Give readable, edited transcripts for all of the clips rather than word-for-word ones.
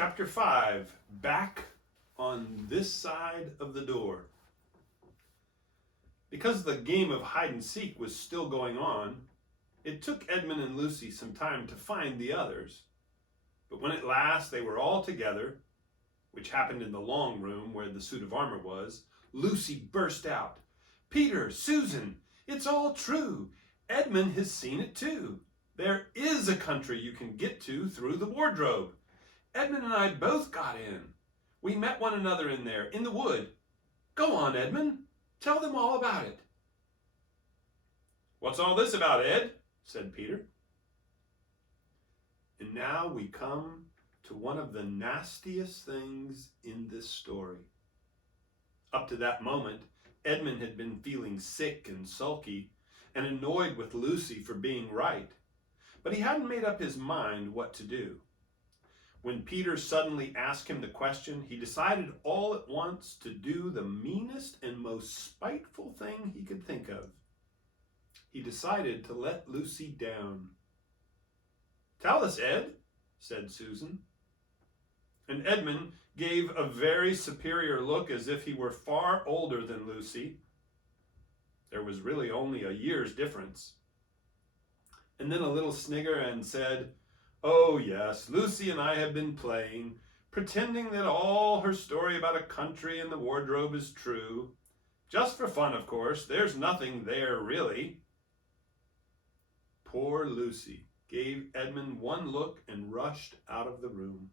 Chapter 5, Back on This Side of the Door. Because the game of hide and seek was still going on, it took Edmund and Lucy some time to find the others. But when at last they were all together, which happened in the long room where the suit of armor was, Lucy burst out, "Peter, Susan, it's all true. Edmund has seen it too. There is a country you can get to through the wardrobe. Edmund and I both got in. We met one another in there, in the wood. Go on, Edmund. Tell them all about it." "What's all this about, Ed?" said Peter. And now we come to one of the nastiest things in this story. Up to that moment, Edmund had been feeling sick and sulky and annoyed with Lucy for being right, but he hadn't made up his mind what to do. When Peter suddenly asked him the question, he decided all at once to do the meanest and most spiteful thing he could think of. He decided to let Lucy down. "Tell us, Ed," said Susan. And Edmund gave a very superior look as if he were far older than Lucy. There was really only a year's difference. And then a little snigger and said, "Oh yes, Lucy and I have been playing, pretending that all her story about a country and the wardrobe is true. Just for fun, of course. There's nothing there, really." Poor Lucy gave Edmund one look and rushed out of the room.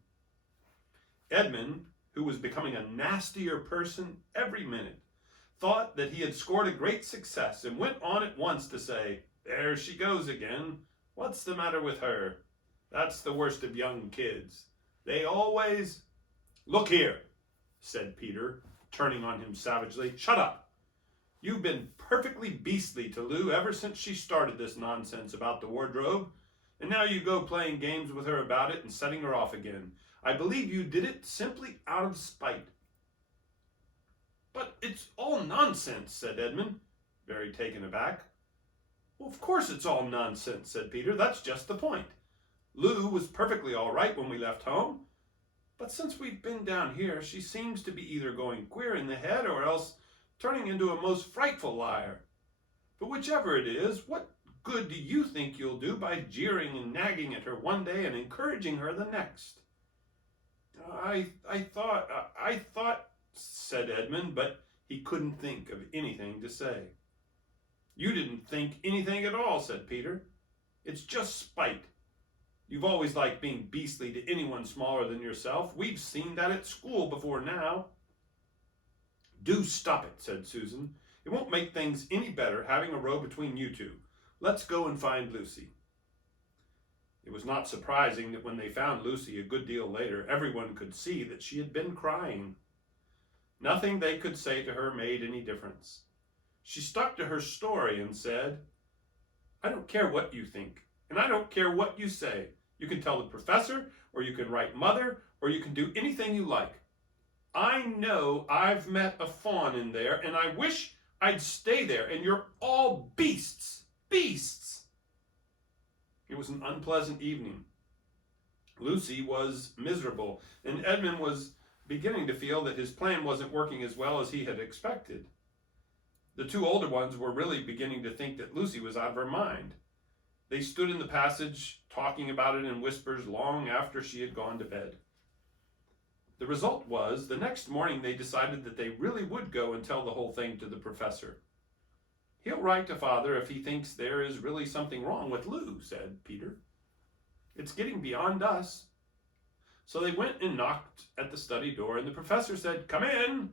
Edmund, who was becoming a nastier person every minute, thought that he had scored a great success and went on at once to say, "There she goes again. What's the matter with her? That's the worst of young kids. They always—" "Look here," said Peter, turning on him savagely. "Shut up. You've been perfectly beastly to Lou ever since she started this nonsense about the wardrobe, and now you go playing games with her about it and setting her off again. I believe you did it simply out of spite." "But it's all nonsense," said Edmund, very taken aback. "Well, of course it's all nonsense," said Peter. "That's just the point. Lou was perfectly all right when we left home, but since we've been down here, she seems to be either going queer in the head or else turning into a most frightful liar. But whichever it is, what good do you think you'll do by jeering and nagging at her one day and encouraging her the next?" I thought, said Edmund, but he couldn't think of anything to say. "You didn't think anything at all," said Peter. "It's just spite. You've always liked being beastly to anyone smaller than yourself. We've seen that at school before now." "Do stop it," said Susan. "It won't make things any better having a row between you two. Let's go and find Lucy." It was not surprising that when they found Lucy a good deal later, everyone could see that she had been crying. Nothing they could say to her made any difference. She stuck to her story and said, "I don't care what you think, and I don't care what you say. You can tell the professor, or you can write Mother, or you can do anything you like. I know I've met a fawn in there, and I wish I'd stay there, and you're all beasts, beasts." It was an unpleasant evening. Lucy was miserable, and Edmund was beginning to feel that his plan wasn't working as well as he had expected. The two older ones were really beginning to think that Lucy was out of her mind. They stood in the passage, talking about it in whispers long after she had gone to bed. The result was, the next morning they decided that they really would go and tell the whole thing to the professor. "He'll write to Father if he thinks there is really something wrong with Lou," said Peter. "It's getting beyond us." So they went and knocked at the study door, and the professor said, "Come in,"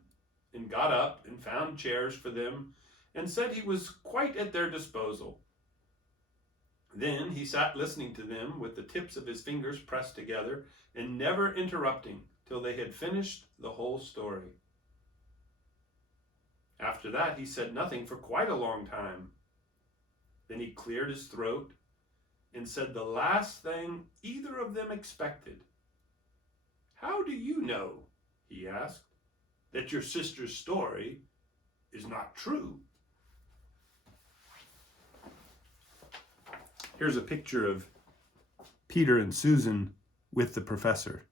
and got up and found chairs for them and said he was quite at their disposal. Then he sat listening to them with the tips of his fingers pressed together and never interrupting till they had finished the whole story. After that, he said nothing for quite a long time. Then he cleared his throat and said the last thing either of them expected. "How do you know," he asked, "that your sister's story is not true?" Here's a picture of Peter and Susan with the professor.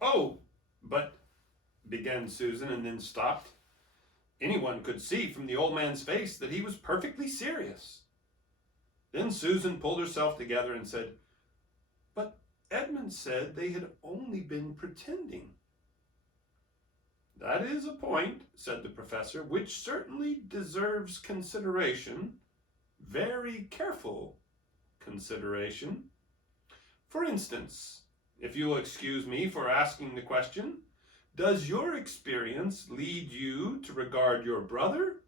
"Oh, but," began Susan and then stopped. Anyone could see from the old man's face that he was perfectly serious. Then Susan pulled herself together and said, "But Edmund said they had only been pretending." "That is a point," said the professor, "which certainly deserves consideration, very careful consideration. For instance, if you will excuse me for asking the question, does your experience lead you to regard your brother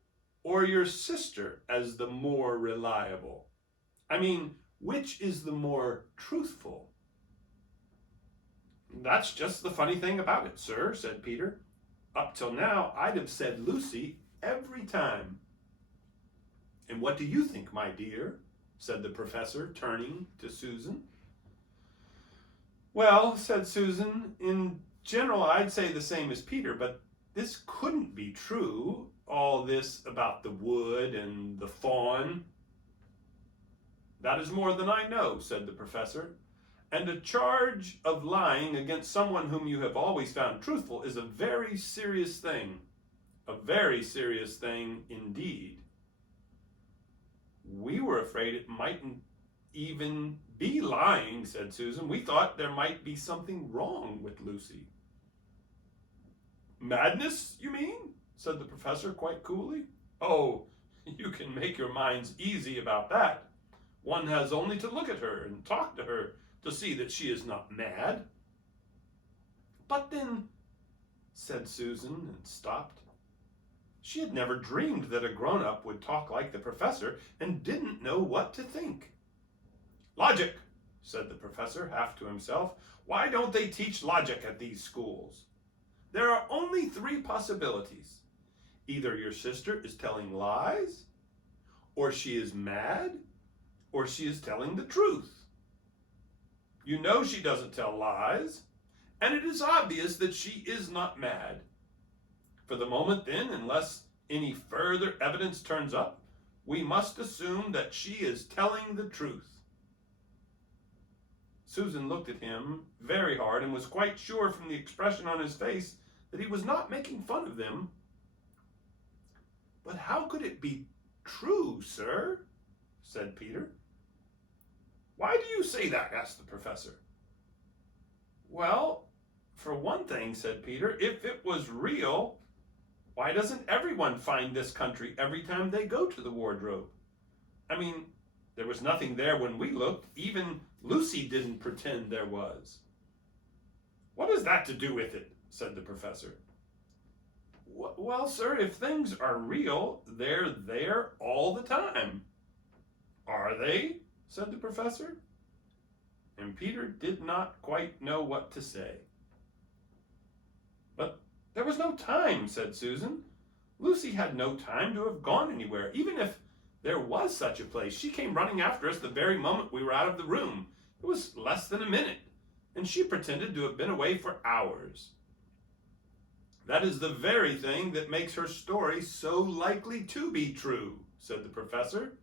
or your sister as the more reliable? I mean, which is the more truthful?" "That's just the funny thing about it, sir," said Peter. "Up till now, I'd have said Lucy every time." "And what do you think, my dear?" said the professor, turning to Susan. "Well," said Susan, "in general, I'd say the same as Peter, but this couldn't be true, all this about the wood and the fawn." "That is more than I know," said the professor. "And a charge of lying against someone whom you have always found truthful is a very serious thing. A very serious thing indeed." "We were afraid it mightn't even be lying," said Susan. "We thought there might be something wrong with Lucy." "Madness, you mean?" said the professor quite coolly. "Oh, you can make your minds easy about that. One has only to look at her and talk to her to see that she is not mad." "But then," said Susan, and stopped. She had never dreamed that a grown-up would talk like the professor and didn't know what to think. "Logic," said the professor, half to himself. "Why don't they teach logic at these schools? There are only three possibilities. Either your sister is telling lies, or she is mad, or she is telling the truth. You know she doesn't tell lies, and it is obvious that she is not mad. For the moment then, unless any further evidence turns up, we must assume that she is telling the truth." Susan looked at him very hard and was quite sure from the expression on his face that he was not making fun of them. "But how could it be true, sir?" said Peter. "Why do you say that?" asked the professor. "Well, for one thing," said Peter, "if it was real, why doesn't everyone find this country every time they go to the wardrobe? I mean, there was nothing there when we looked. Even Lucy didn't pretend there was." "What has that to do with it?" said the professor. "Well, sir, if things are real, they're there all the time." "Are they?" said the professor. And Peter did not quite know what to say. "But there was no time," said Susan. "Lucy had no time to have gone anywhere. Even if there was such a place, she came running after us the very moment we were out of the room. It was less than a minute, and she pretended to have been away for hours." "That is the very thing that makes her story so likely to be true," said the professor.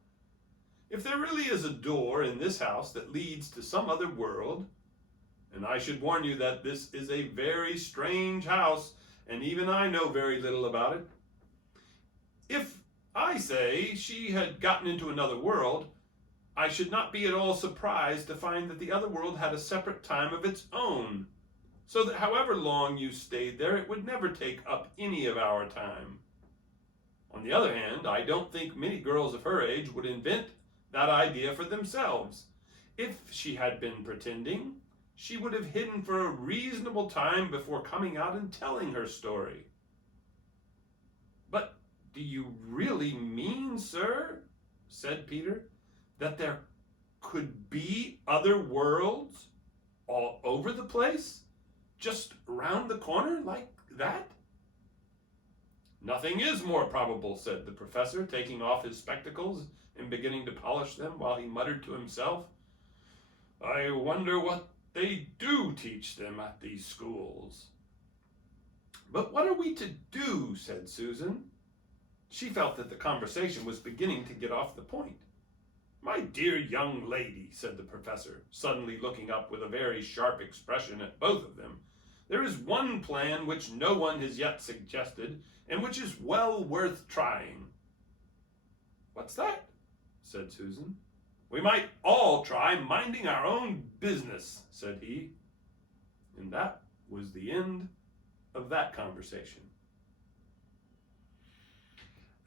"If there really is a door in this house that leads to some other world, and I should warn you that this is a very strange house, and even I know very little about it. If I say she had gotten into another world, I should not be at all surprised to find that the other world had a separate time of its own, so that however long you stayed there, it would never take up any of our time. On the other hand, I don't think many girls of her age would invent that idea for themselves. If she had been pretending, she would have hidden for a reasonable time before coming out and telling her story." "But do you really mean, sir," said Peter, "that there could be other worlds all over the place, just round the corner like that?" "Nothing is more probable," said the professor, taking off his spectacles and beginning to polish them while he muttered to himself, "I wonder what they do teach them at these schools." "But what are we to do?" said Susan. She felt that the conversation was beginning to get off the point. "My dear young lady," said the professor, suddenly looking up with a very sharp expression at both of them, There is one plan which no one has yet suggested, and which is well worth trying." "What's that?" said Susan. "We might all try minding our own business," said he. And that was the end of that conversation.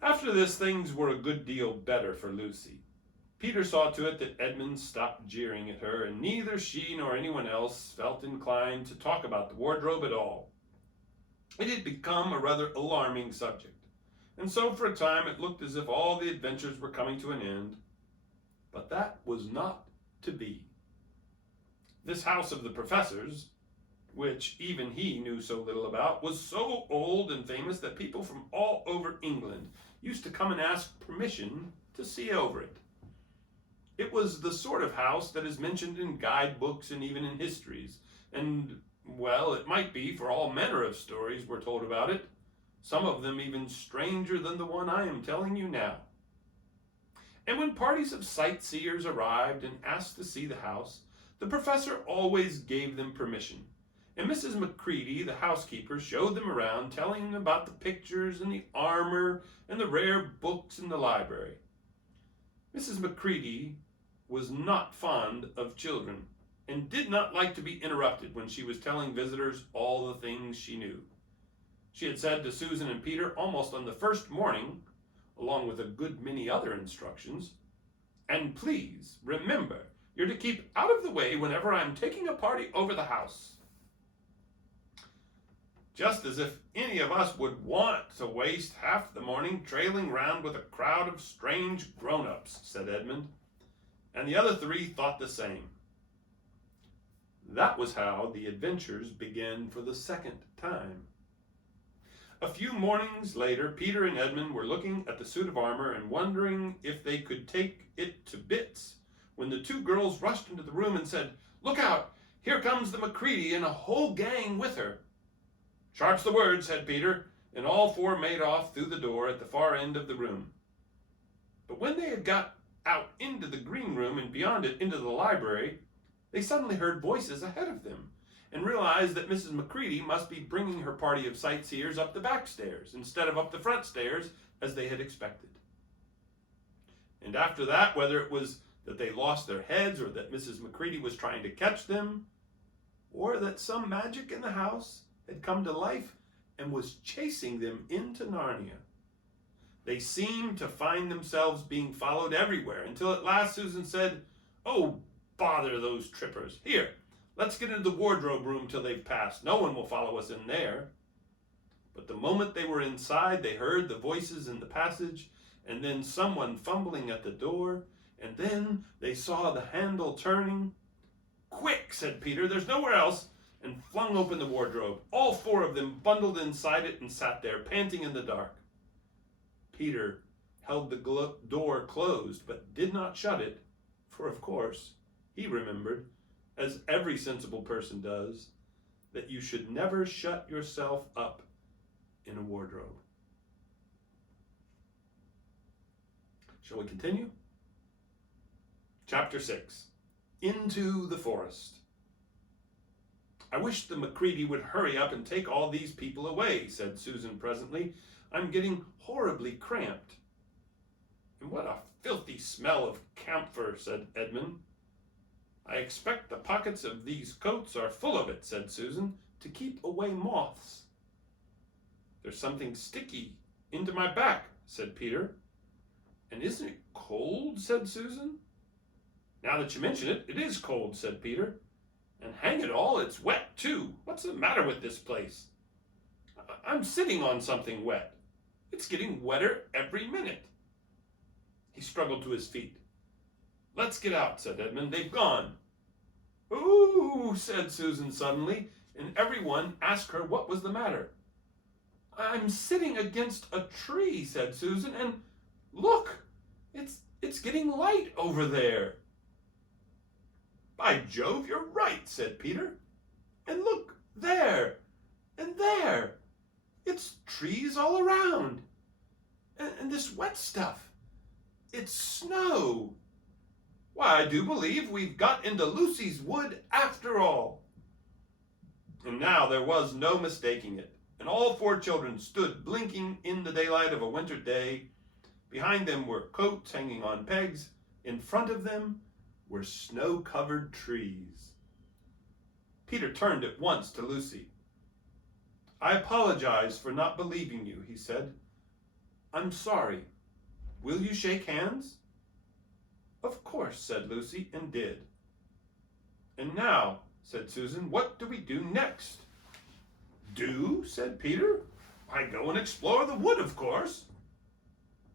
After this, things were a good deal better for Lucy. Peter saw to it that Edmund stopped jeering at her, and neither she nor anyone else felt inclined to talk about the wardrobe at all. It had become a rather alarming subject, and so for a time it looked as if all the adventures were coming to an end. But that was not to be. This house of the professor's, which even he knew so little about, was so old and famous that people from all over England used to come and ask permission to see over it. It was the sort of house that is mentioned in guidebooks and even in histories, and, well, it might be, for all manner of stories were told about it, some of them even stranger than the one I am telling you now. And when parties of sightseers arrived and asked to see the house, the professor always gave them permission, and Mrs. Macready, the housekeeper, showed them around, telling them about the pictures and the armor and the rare books in the library. Mrs. Macready was not fond of children, and did not like to be interrupted when she was telling visitors all the things she knew. She had said to Susan and Peter almost on the first morning, along with a good many other instructions, "And please remember, you're to keep out of the way whenever I'm taking a party over the house." "Just as if any of us would want to waste half the morning trailing round with a crowd of strange grown-ups," said Edmund, and the other three thought the same. That was how the adventures began for the second time. A few mornings later, Peter and Edmund were looking at the suit of armor and wondering if they could take it to bits, when the two girls rushed into the room and said, "Look out! Here comes the Macready and a whole gang with her." "Sharp's the word," said Peter, and all four made off through the door at the far end of the room. But when they had got out into the green room and beyond it into the library, they suddenly heard voices ahead of them, and realized that Mrs. Macready must be bringing her party of sightseers up the back stairs instead of up the front stairs as they had expected. And after that, whether it was that they lost their heads, or that Mrs. Macready was trying to catch them, or that some magic in the house had come to life and was chasing them into Narnia, they seemed to find themselves being followed everywhere, until at last Susan said, "Oh, bother those trippers. Here, let's get into the wardrobe room till they've passed. No one will follow us in there." But the moment they were inside, they heard the voices in the passage, and then someone fumbling at the door, and then they saw the handle turning. "Quick," said Peter, "there's nowhere else," and flung open the wardrobe. All four of them bundled inside it and sat there, panting in the dark. Peter held the door closed, but did not shut it, for of course he remembered, as every sensible person does, that you should never shut yourself up in a wardrobe. Shall we continue? Chapter 6. Into the Forest. "I wish the Macready would hurry up and take all these people away," said Susan presently. "I'm getting horribly cramped." "And what a filthy smell of camphor," said Edmund. "I expect the pockets of these coats are full of it," said Susan, "to keep away moths." "There's something sticky into my back," said Peter. "And isn't it cold?" said Susan. "Now that you mention it, it is cold," said Peter. "And hang it all, it's wet too. What's the matter with this place? I'm sitting on something wet. It's getting wetter every minute." He struggled to his feet. "Let's get out," said Edmund. "They've gone." "Ooh," said Susan suddenly, and everyone asked her what was the matter. "I'm sitting against a tree," said Susan, "and look, it's getting light over there." "By Jove, you're right," said Peter. "And look, there, and there. It's trees all around. And this wet stuff, it's snow. Why, I do believe we've got into Lucy's wood after all." And now there was no mistaking it, and all four children stood blinking in the daylight of a winter day. Behind them were coats hanging on pegs. In front of them were snow-covered trees. Peter turned at once to Lucy. "I apologize for not believing you," he said. "I'm sorry. Will you shake hands?" "Of course," said Lucy, and did. "And now," said Susan, "what do we do next?" "Do?" said Peter. "Why, go and explore the wood, of course."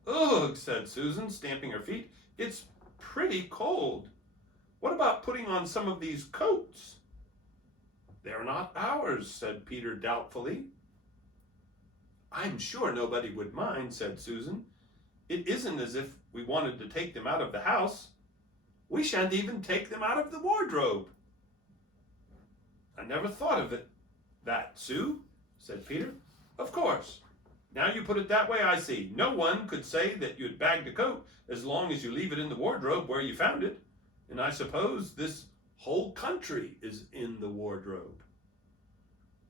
"Ugh," said Susan, stamping her feet. "It's pretty cold. What about putting on some of these coats?" "They're not ours," said Peter doubtfully. "I'm sure nobody would mind," said Susan. "It isn't as if we wanted to take them out of the house. We shan't even take them out of the wardrobe." "I never thought of that, Sue," said Peter. "Of course. Now you put it that way, I see. No one could say that you had bagged a coat as long as you leave it in the wardrobe where you found it. And I suppose this whole country is in the wardrobe."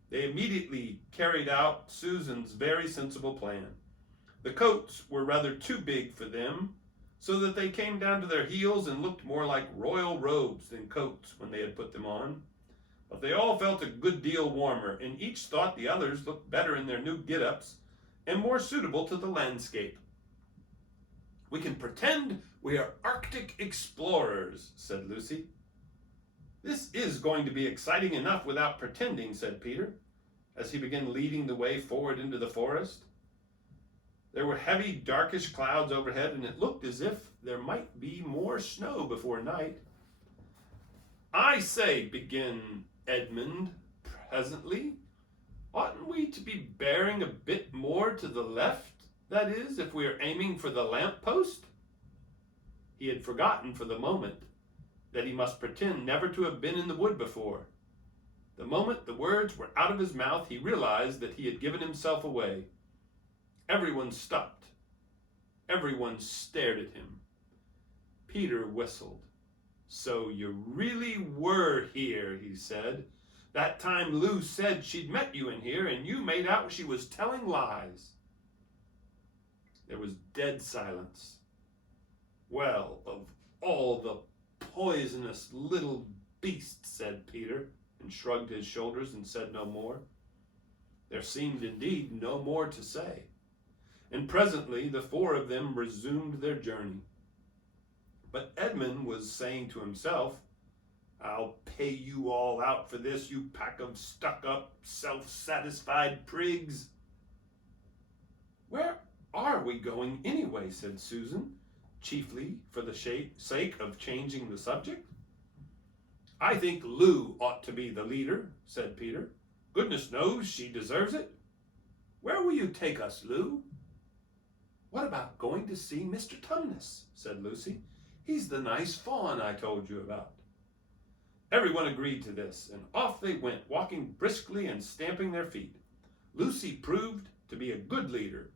They immediately carried out Susan's very sensible plan. The coats were rather too big for them, so that they came down to their heels and looked more like royal robes than coats when they had put them on. But they all felt a good deal warmer, and each thought the others looked better in their new get-ups and more suitable to the landscape. "We can pretend we are Arctic explorers," said Lucy. "This is going to be exciting enough without pretending," said Peter, as he began leading the way forward into the forest. There were heavy, darkish clouds overhead, and it looked as if there might be more snow before night. "I say," began Edmund presently, "oughtn't we to be bearing a bit more to the left, that is, if we are aiming for the lamp-post?" He had forgotten for the moment that he must pretend never to have been in the wood before. The moment the words were out of his mouth, he realized that he had given himself away. Everyone stopped. Everyone stared at him. Peter whistled. "So you really were here," he said. "That time Lou said she'd met you in here, and you made out she was telling lies." There was dead silence. "Well, of all the poisonous little beasts," said Peter, and shrugged his shoulders and said no more. There seemed indeed no more to say, and presently the four of them resumed their journey. But Edmund was saying to himself, "I'll pay you all out for this, you pack of stuck-up, self-satisfied prigs." "Where are we going anyway?" said Susan, chiefly for the sake of changing the subject. "I think Lou ought to be the leader," said Peter. "Goodness knows she deserves it. Where will you take us, Lou?" "What about going to see Mr. Tumnus?" said Lucy. "He's the nice fawn I told you about." Everyone agreed to this, and off they went, walking briskly and stamping their feet. Lucy proved to be a good leader.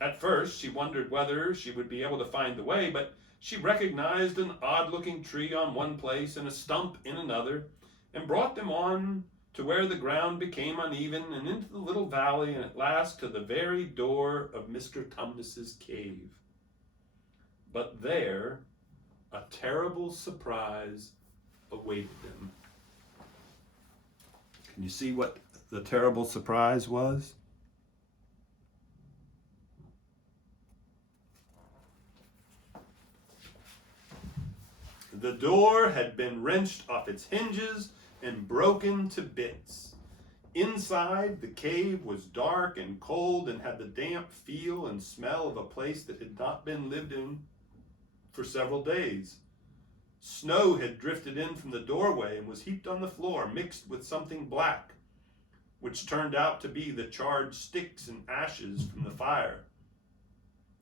At first she wondered whether she would be able to find the way, but she recognized an odd-looking tree on one place and a stump in another, and brought them on to where the ground became uneven, and into the little valley, and at last to the very door of Mr. Tumnus's cave. But there a terrible surprise awaited them. Can you see what the terrible surprise was? The door had been wrenched off its hinges and broken to bits. Inside, the cave was dark and cold and had the damp feel and smell of a place that had not been lived in for several days. Snow had drifted in from the doorway and was heaped on the floor, mixed with something black, which turned out to be the charred sticks and ashes from the fire.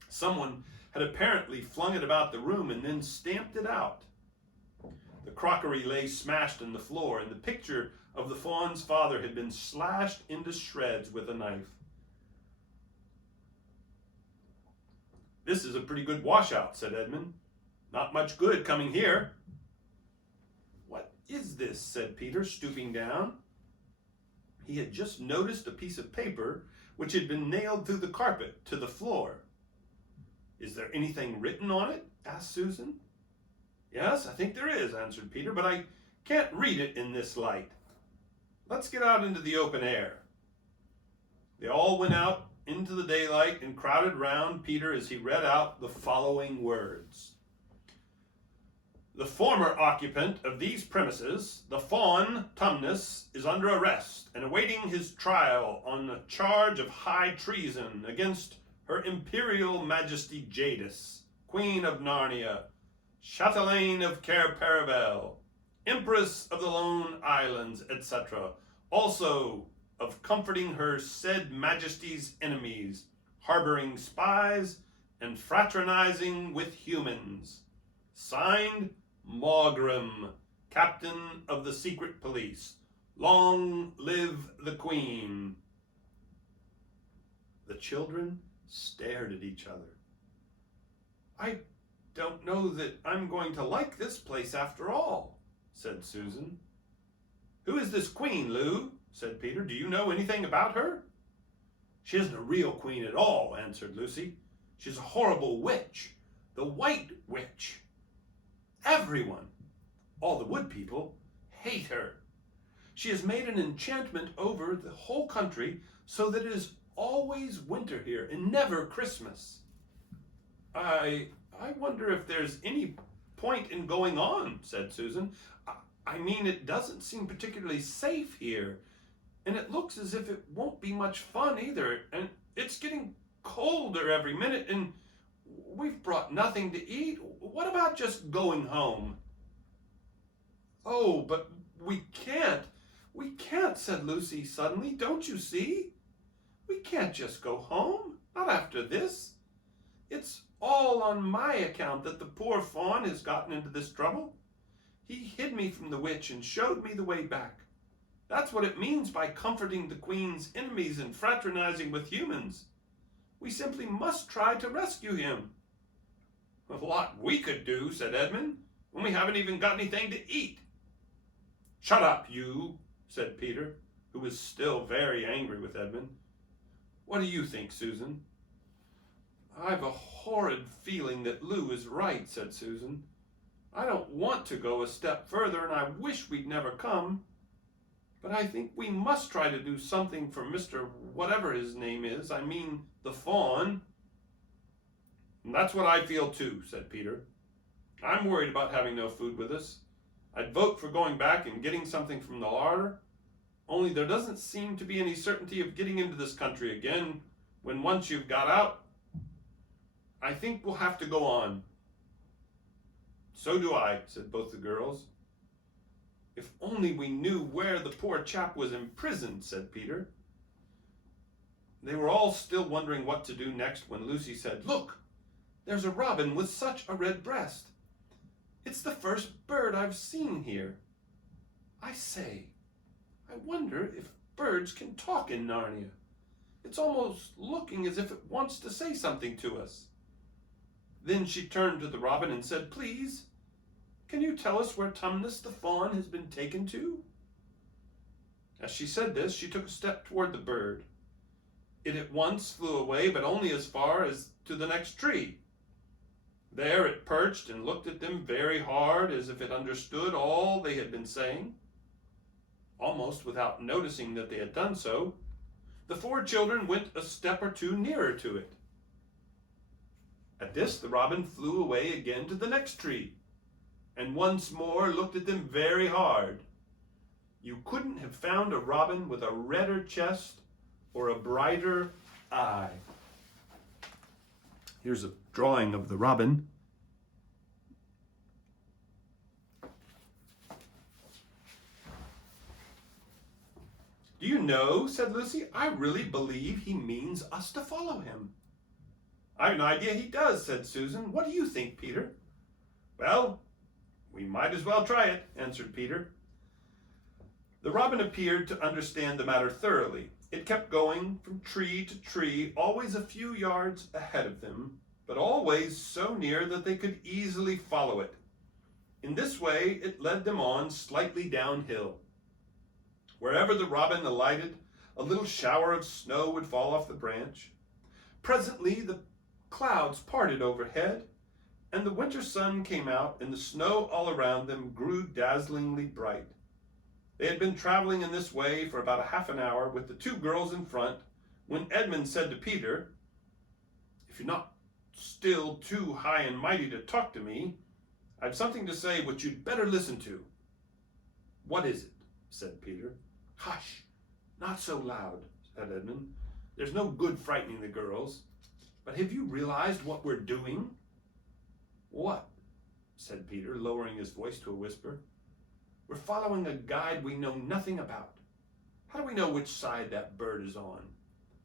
Someone had apparently flung it about the room and then stamped it out. The crockery lay smashed on the floor, and the picture of the fawn's father had been slashed into shreds with a knife. "This is a pretty good washout," said Edmund. "Not much good coming here." "What is this?" said Peter, stooping down. he had just noticed a piece of paper which had been nailed through the carpet to the floor. "Is there anything written on it?" asked Susan. "Yes, I think there is," answered Peter, "but I can't read it in this light. Let's get out into the open air." They all went out into the daylight and crowded round Peter as he read out the following words. "The former occupant of these premises, the Fawn Tumnus, is under arrest and awaiting his trial on a charge of high treason against Her Imperial Majesty Jadis, Queen of Narnia, Chatelaine of Cair Paravel, Empress of the Lone Islands, etc., also of comforting her said Majesty's enemies, harboring spies, and fraternizing with humans. Signed, Maugrim, Captain of the Secret Police. Long live the Queen." The children stared at each other. "I don't know that I'm going to like this place after all," said Susan. "Who is this queen, Lou?" said Peter. "Do you know anything about her?" "She isn't a real queen at all," answered Lucy. "She's a horrible witch, the White Witch. Everyone, all the wood people, hate her. She has made an enchantment over the whole country so that it is always winter here and never Christmas." I wonder if there's any point in going on," said Susan. I mean, it doesn't seem particularly safe here, and it looks as if it won't be much fun either, and it's getting colder every minute, and we've brought nothing to eat. What about just going home?" "Oh, but we can't, said Lucy suddenly. "Don't you see? We can't just go home, not after this. It's all on my account that the poor fawn has gotten into this trouble. He hid me from the witch and showed me the way back. That's what it means by comforting the Queen's enemies and fraternizing with humans. We simply must try to rescue him." "A lot we could do," said Edmund, "when we haven't even got anything to eat." "Shut up, you," said Peter, who was still very angry with Edmund. "What do you think, Susan?" "I've a horrid feeling that Lou is right," said Susan. "I don't want to go a step further, and I wish we'd never come. But I think we must try to do something for Mr. whatever his name is, I mean the fawn." "And that's what I feel too," said Peter. "I'm worried about having no food with us. I'd vote for going back and getting something from the larder, only there doesn't seem to be any certainty of getting into this country again when once you've got out. I think we'll have to go on." "So do I," said both the girls. "If only we knew where the poor chap was imprisoned," said Peter. They were all still wondering what to do next when Lucy said, "Look, there's a robin with such a red breast. It's the first bird I've seen here. I say, I wonder if birds can talk in Narnia. It's almost looking as if it wants to say something to us." Then she turned to the robin and said, "Please, can you tell us where Tumnus the fawn has been taken to?" As she said this, she took a step toward the bird. It at once flew away, but only as far as to the next tree. There it perched and looked at them very hard, as if it understood all they had been saying. Almost without noticing that they had done so, the four children went a step or two nearer to it. At this, the robin flew away again to the next tree, and once more looked at them very hard. You couldn't have found a robin with a redder chest or a brighter eye. Here's a drawing of the robin. "Do you know," said Lucy, "I really believe he means us to follow him." "I've an idea he does," said Susan. "What do you think, Peter?" "Well, we might as well try it," answered Peter. The robin appeared to understand the matter thoroughly. It kept going from tree to tree, always a few yards ahead of them, but always so near that they could easily follow it. In this way, it led them on slightly downhill. Wherever the robin alighted, a little shower of snow would fall off the branch. Presently the clouds parted overhead, and the winter sun came out, and the snow all around them grew dazzlingly bright. They had been traveling in this way for about a half an hour with the two girls in front, when Edmund said to Peter, "If you're not still too high and mighty to talk to me, I've something to say which you'd better listen to." "What is it?" said Peter. "Hush, not so loud," said Edmund. "There's no good frightening the girls. But have you realized what we're doing?" "What?" said Peter, lowering his voice to a whisper. "We're following a guide we know nothing about. How do we know which side that bird is on?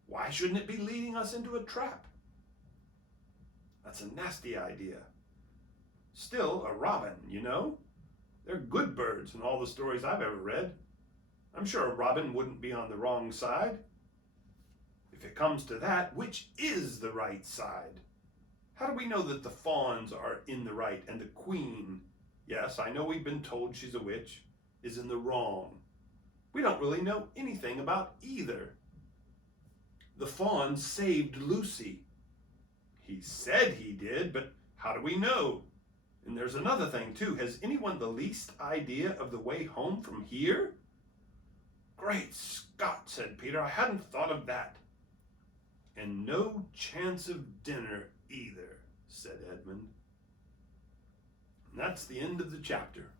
Why shouldn't it be leading us into a trap?" "That's a nasty idea. Still, a robin, you know. They're good birds in all the stories I've ever read. I'm sure a robin wouldn't be on the wrong side. If it comes to that, which is the right side? How do we know that the fawns are in the right and the queen, yes, I know we've been told she's a witch, is in the wrong? We don't really know anything about either. The fawn saved Lucy. He said he did, but how do we know? And there's another thing too. Has anyone the least idea of the way home from here?" "Great Scott," said Peter, "I hadn't thought of that." "And no chance of dinner either," said Edmund. And that's the end of the chapter.